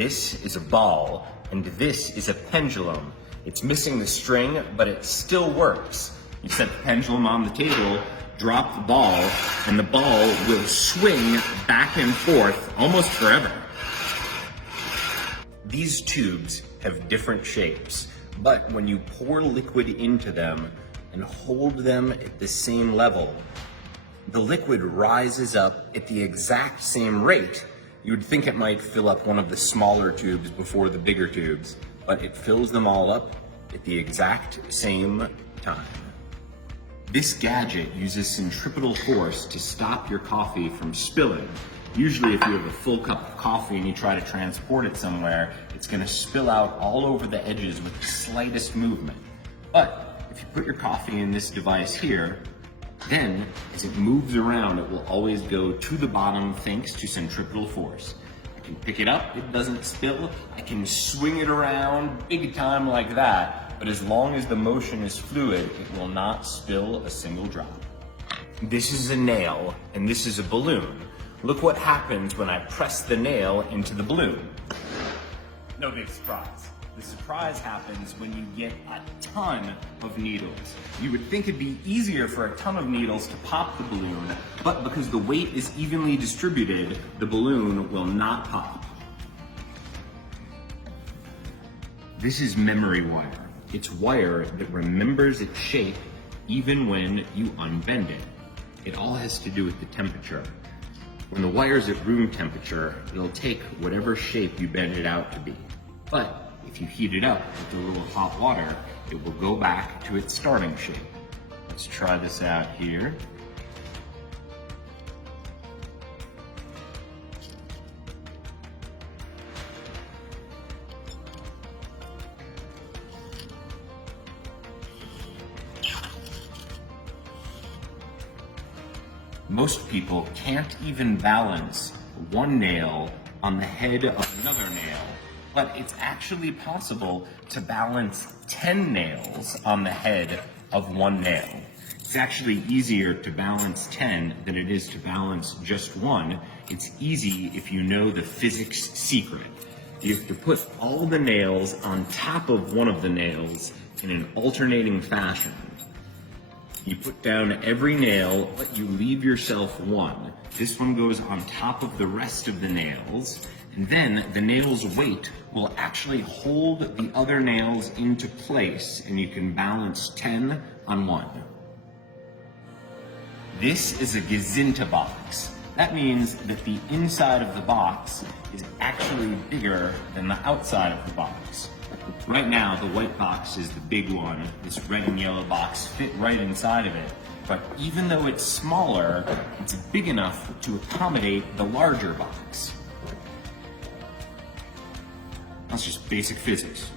This is a ball, and this is a pendulum. It's missing the string, but it still works. You set the pendulum on the table, drop the ball, and the ball will swing back and forth almost forever. These tubes have different shapes, but when you pour liquid into them and hold them at the same level, the liquid rises up at the exact same rate. You would think it might fill up one of the smaller tubes before the bigger tubes, but it fills them all up at the exact same time. This gadget uses centripetal force to stop your coffee from spilling. Usually if you have a full cup of coffee and you try to transport it somewhere, it's going to spill out all over the edges with the slightest movement. But if you put your coffee in this device here, then as it moves around, it will always go to the bottom thanks to centripetal force. I can pick it up, it doesn't spill. I can swing it around big time like that, but as long as the motion is fluid, it will not spill a single drop. This is a nail, and this is a balloon. Look what happens when I press the nail into the balloon. No big surprise. The surprise happens when you get a ton of needles. You would think it'd be easier for a ton of needles to pop the balloon, but because the weight is evenly distributed, the balloon will not pop. This is memory wire. It's wire that remembers its shape even when you unbend it. It all has to do with the temperature. When the wire's at room temperature, it'll take whatever shape you bend it out to be. But if you heat it up with a little hot water, it will go back to its starting shape. Let's try this out here. Most people can't even balance one nail on the head of another nail, but it's actually possible to balance 10 nails on the head of one nail. It's actually easier to balance 10 than it is to balance just one. It's easy if you know the physics secret. You have to put all the nails on top of one of the nails in an alternating fashion. You put down every nail, but you leave yourself one. This one goes on top of the rest of the nails, and then the nail's weight will actually hold the other nails into place, and you can balance 10 on one. This is a Gazinta box. That means that the inside of the box is actually bigger than the outside of the box. Right now, the white box is the big one. This red and yellow box fit right inside of it. But even though it's smaller, it's big enough to accommodate the larger box. That's just basic physics.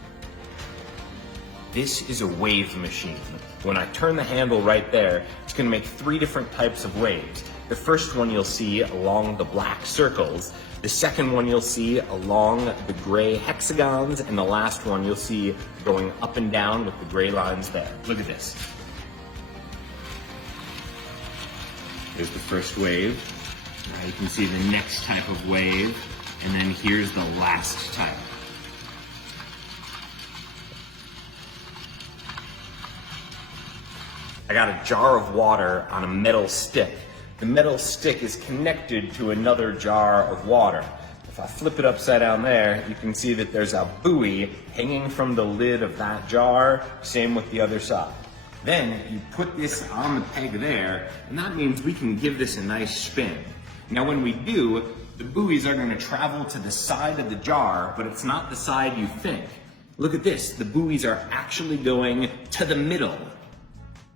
This is a wave machine. When I turn the handle right there, it's going to make 3 different types of waves. The first one you'll see along the black circles. The second one you'll see along the gray hexagons, and the last one you'll see going up and down with the gray lines there. Look at this. Here's the first wave. Now you can see the next type of wave, and then here's the last type. I got a jar of water on a metal stick. The metal stick is connected to another jar of water. If I flip it upside down there, you can see that there's a buoy hanging from the lid of that jar, same with the other side. Then you put this on the peg there, and that means we can give this a nice spin. Now when we do, the buoys are going to travel to the side of the jar, but it's not the side you think. Look at this, the buoys are actually going to the middle.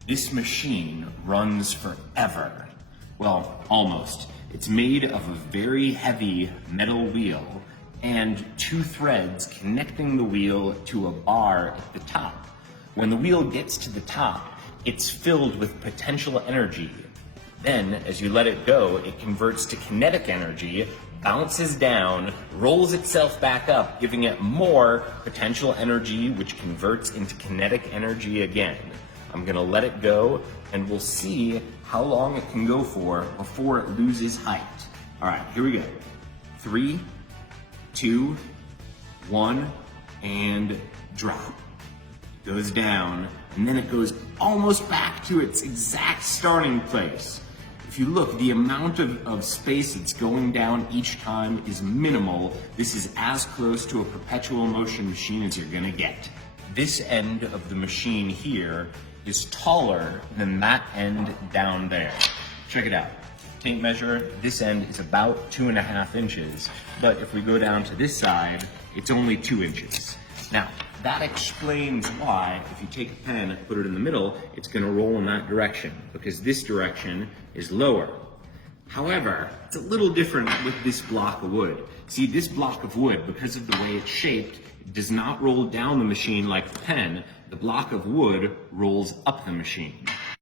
This machine runs forever. Well, almost. It's made of a very heavy metal wheel and 2 threads connecting the wheel to a bar at the top. When the wheel gets to the top, it's filled with potential energy. Then, as you let it go, it converts to kinetic energy, bounces down, rolls itself back up, giving it more potential energy, which converts into kinetic energy again. I'm gonna let it go, and we'll see how long it can go for before it loses height. All right, here we go. 3, 2, 1 and drop. It goes down, and then it goes almost back to its exact starting place. If you look, the amount of space that's going down each time is minimal. This is as close to a perpetual motion machine as you're gonna get. This end of the machine here is taller than that end down there. Check it out. Tape measure, this end is about 2.5 inches, but if we go down to this side, it's only 2 inches. Now, that explains why, if you take a pen and put it in the middle, it's gonna roll in that direction, because this direction is lower. However, it's a little different with this block of wood. See, this block of wood, because of the way it's shaped, it does not roll down the machine like the pen. The block of wood rolls up the machine.